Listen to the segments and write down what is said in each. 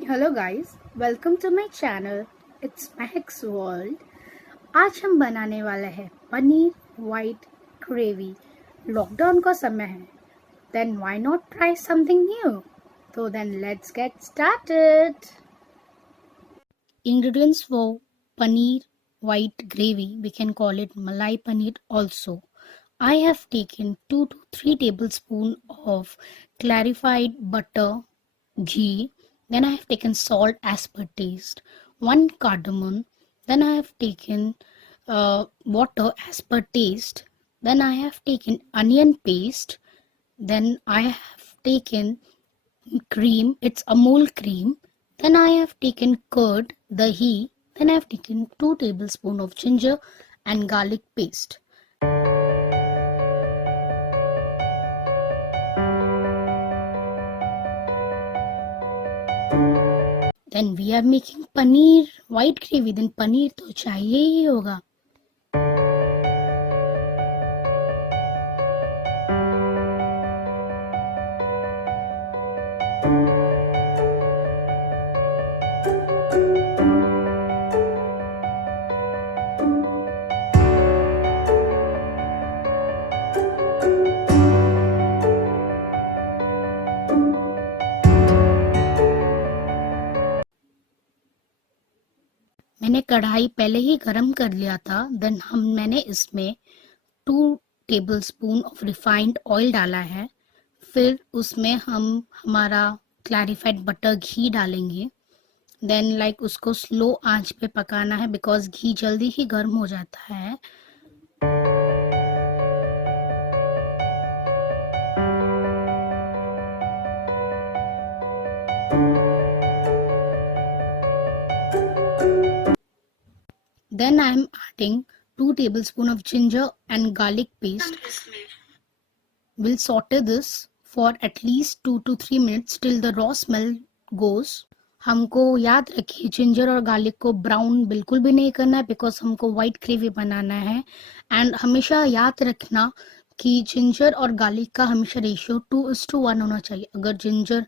Hello guys, welcome to my channel. It's Mehak's world. आज हम बनाने वाले हैं पनीर वाइट ग्रेवी। लॉकडाउन का समय है, then why not try something new. तो then let's get started. Ingredients for paneer white gravy, we can call it malai paneer also. I have taken 2 to 3 tablespoons of clarified butter, ghee, then I have taken salt as per taste, 1 cardamom, then I have taken water as per taste, then I have taken onion paste, then I have taken cream, it's Amul cream. Then I have taken curd, dahi. Then I have taken 2 tablespoons of ginger and garlic paste. Then we are making paneer white gravy. Then paneer तो चाहिए ही होगा. मैंने कढ़ाई पहले ही गरम कर लिया था. देन मैंने इसमें 2 टेबलस्पून ऑफ रिफाइंड ऑयल डाला है. फिर उसमें हम हमारा क्लैरिफाइड बटर घी डालेंगे. देन उसको स्लो आंच पे पकाना है बिकॉज घी जल्दी ही गर्म हो जाता है. Then I am adding 2 tablespoons of ginger and garlic paste. We'll saute this for at least 2 to 3 minutes till the raw smell goes. हमको याद रखिए जिंजर और गार्लिक को ब्राउन बिल्कुल भी नहीं करना है बिकॉज हमको वाइट ग्रेवी बनाना है. एंड हमेशा याद रखना कि जिंजर और गार्लिक का हमेशा रेशियो 2:1 होना चाहिए. अगर जिंजर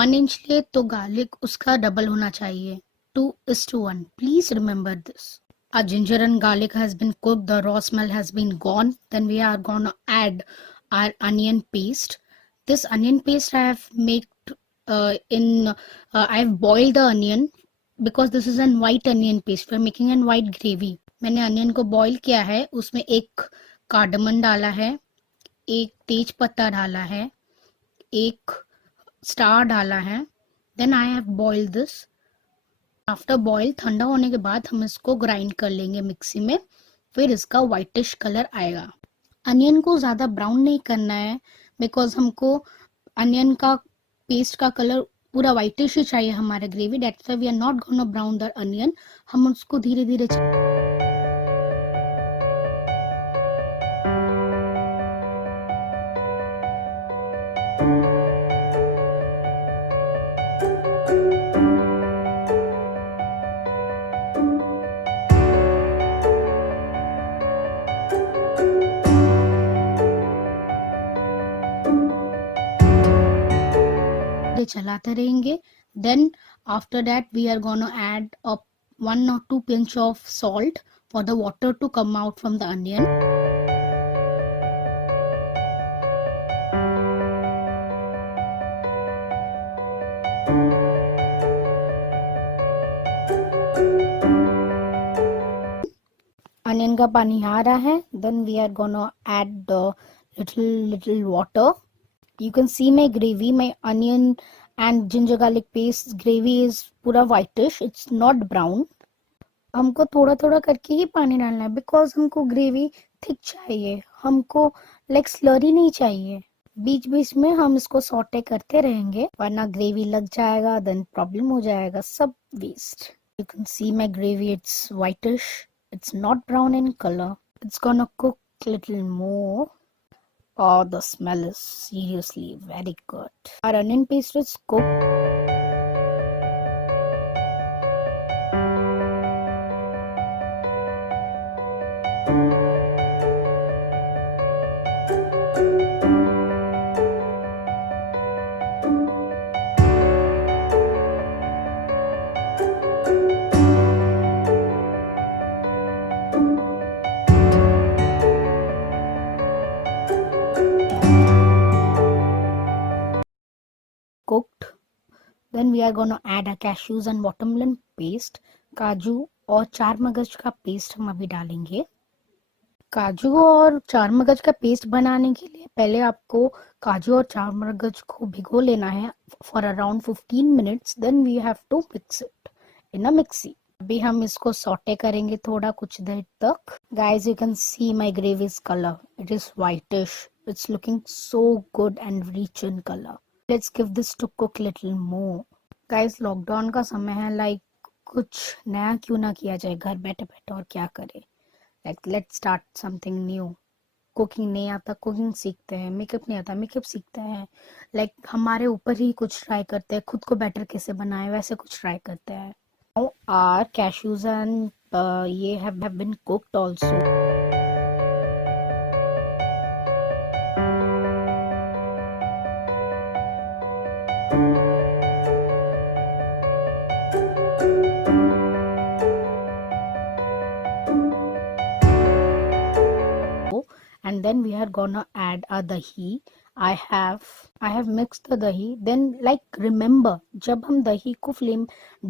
1 इंच ले तो गार्लिक उसका डबल होना चाहिए, 2:1. Please remember this. Our ginger and garlic has been cooked, the raw smell has been gone. Then we are gonna add our onion paste. This onion paste I have made I have boiled the onion because this is an white onion paste. We are making an white gravy. मैंने अनियन को बॉईल किया है, उसमें एक कार्डमन डाला है, एक तेज पत्ता डाला है, एक स्टार डाला है. Then I have boiled this. After boil ठंडा होने के बाद हम इसको ग्राइंड कर लेंगे मिक्सी में. फिर इसका व्हाइटिश कलर आएगा. अनियन को ज़्यादा ब्राउन नहीं करना है बिकॉज हमको अनियन का पेस्ट का कलर पूरा व्हाइटिश ही चाहिए हमारे gravy. That's why we are not gonna brown the onion. हम उसको धीरे धीरे चलाते रहेंगे. Then after that we are gonna add a 1 or 2 pinch of salt for the water to come out from the onion. Onion का पानी आ रहा है. Then we are gonna add the little water. You can see my gravy, my onion and ginger garlic paste gravy is पूरा whitish. It's not brown. हमको थोड़ा थोड़ा करके ही पानी डालना है बिकॉज हमको ग्रेवी थिक चाहिए. हमको स्लरी नहीं चाहिए. बीच बीच में हम इसको सॉटे करते रहेंगे वरना ग्रेवी लग जाएगा. देन प्रॉब्लम हो जाएगा, सब waste. You can see my gravy, it's whitish. It's not brown in color. It's gonna cook little more. Oh, the smell is seriously very good. Our onion paste is cooked. are going to add a cashews and watermelon paste. काजू और चार मगज का पेस्ट हम अभी डालेंगे. काजू और चार मगज का पेस्ट बनाने के लिए पहले आपको काजू और चार मगज को भिगो लेना है for around 15 minutes. Then we have to mix it in a mixie. अभी हम इसको सॉटे करेंगे थोड़ा कुछ देर तक. Guys, you can see my gravy's color. It is whitish. It's looking so good and rich in color. Let's give this to cook little more. Guys, lockdown का समय है. लाइक कुछ नया क्यों ना किया जाए घर बैठे बैठे, और क्या करें. Like let's start something new. Cooking नहीं आता, कुकिंग सीखते हैं. मेकअप नहीं आता, मेकअप सीखते हैं. लाइक हमारे ऊपर ही कुछ ट्राई करते हैं. खुद को बेटर कैसे बनाए वैसे कुछ ट्राई करते हैं. Now our cashews and ये have been cooked also. And then we are gonna add a dahi. I have mixed the dahi. Then like remember, जब हम दही को फ्लेम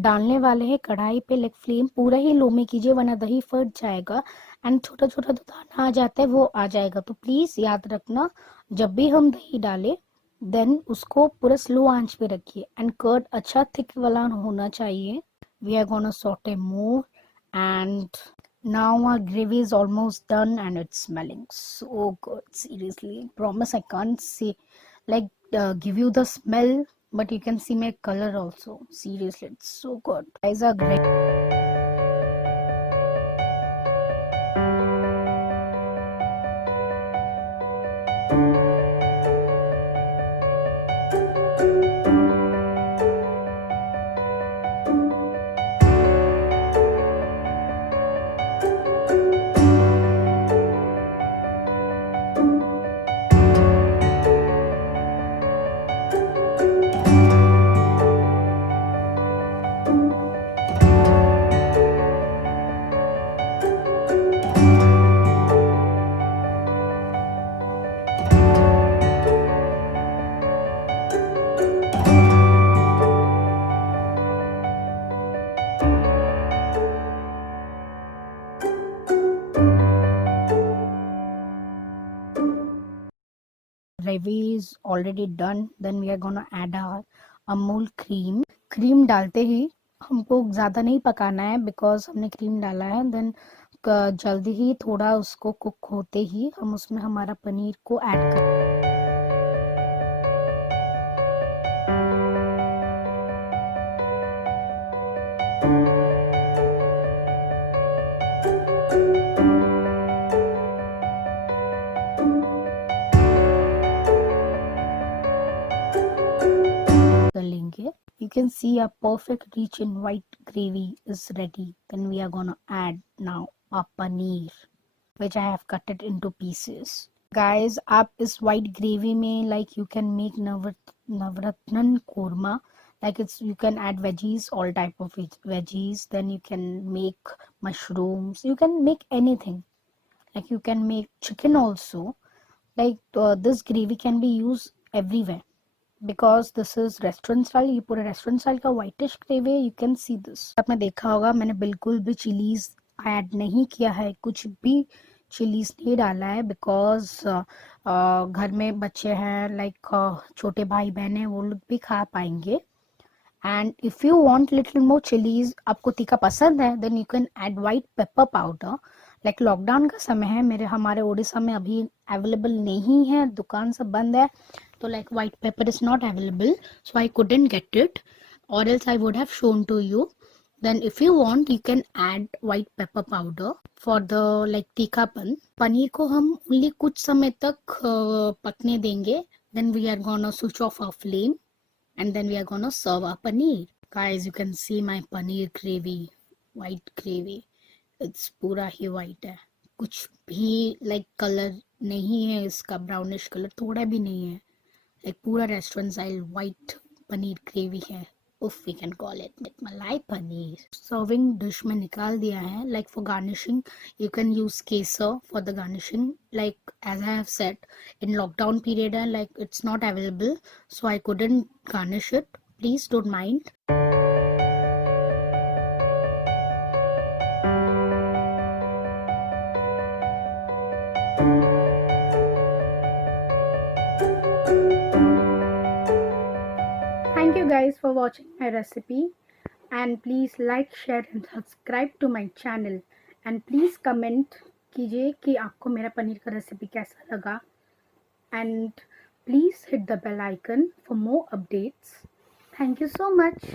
डालने वाले हैं कढ़ाई पे, लाइक फ्लेम पूरा ही लो में कीजिए वरना दही फट जाएगा एंड छोटा छोटा जो दाना आ जाता है वो आ जाएगा. तो प्लीज याद रखना, जब भी हम दही डालें देन उसको पूरा स्लो आंच पे रखिए. एंड कर्ड अच्छा थिक वाला होना चाहिए. We are gonna saute more, and now our gravy is almost done and it's smelling so good. Seriously, promise I can't say like give you the smell, but you can see my color also. Seriously, it's so good. Guys are great. Gravy is already done. Then we are gonna add our Amul cream. Cream डालते ही हमको ज़्यादा नहीं पकाना है बिकॉज हमने क्रीम डाला है. देन जल्दी ही थोड़ा उसको कुक होते ही हम उसमें हमारा पनीर को ऐड कर. लेंगे. You can see a perfect rich and white gravy is ready. Then we are gonna add now our paneer, which I have cut it into pieces. Guys, आप इस white gravy में like you can make navratnan korma. Like you can add veggies, all type of veggies. Then you can make mushrooms. You can make anything. Like you can make chicken also. Like this gravy can be used everywhere. Because this is restaurant style. ये पूरे restaurant style का whitish gravy है. You can see this. आपने देखा होगा मैंने बिल्कुल भी चिलीज ऐड नहीं किया है, कुछ भी चिलीज नहीं डाला है बिकॉज घर में बच्चे हैं, लाइक छोटे भाई बहन हैं, वो लोग भी खा पाएंगे. And if you want little more chillies, आपको तीखा पसंद है, then you can add white pepper powder. Like lockdown का समय है, हमारे उड़ीसा में अभी अवेलेबल नहीं है, दुकान सब बंद है. So like white pepper is not available, so I couldn't get it, or else I would have shown to you. Then if you want, you can add white pepper powder for the like तीखापन. पनीर को हम only कुछ समय तक पकने देंगे. Then we are gonna switch off our flame, and then we are gonna serve our paneer. Guys, you can see my paneer gravy, white gravy. It's पूरा ही white है, कुछ भी like color नहीं है इसका, brownish color थोड़ा भी नहीं है. एक पूरा रेस्टोरेंट स्टाइल व्हाइट पनीर ग्रेवी है. उफ, वी कैन कॉल इट मलाई पनीर. सर्विंग डिश में निकाल दिया है. Like for garnishing you can use केसर for the garnishing. Like as I have said, in lockdown period है, like it's not available, so I couldn't garnish it. please don't mind. Thank you guys for watching my recipe, and please like, share and subscribe to my channel, and please comment कीजिए कि आपको मेरा पनीर का रेसिपी कैसा लगा, and please hit the bell icon for more updates. Thank you so much.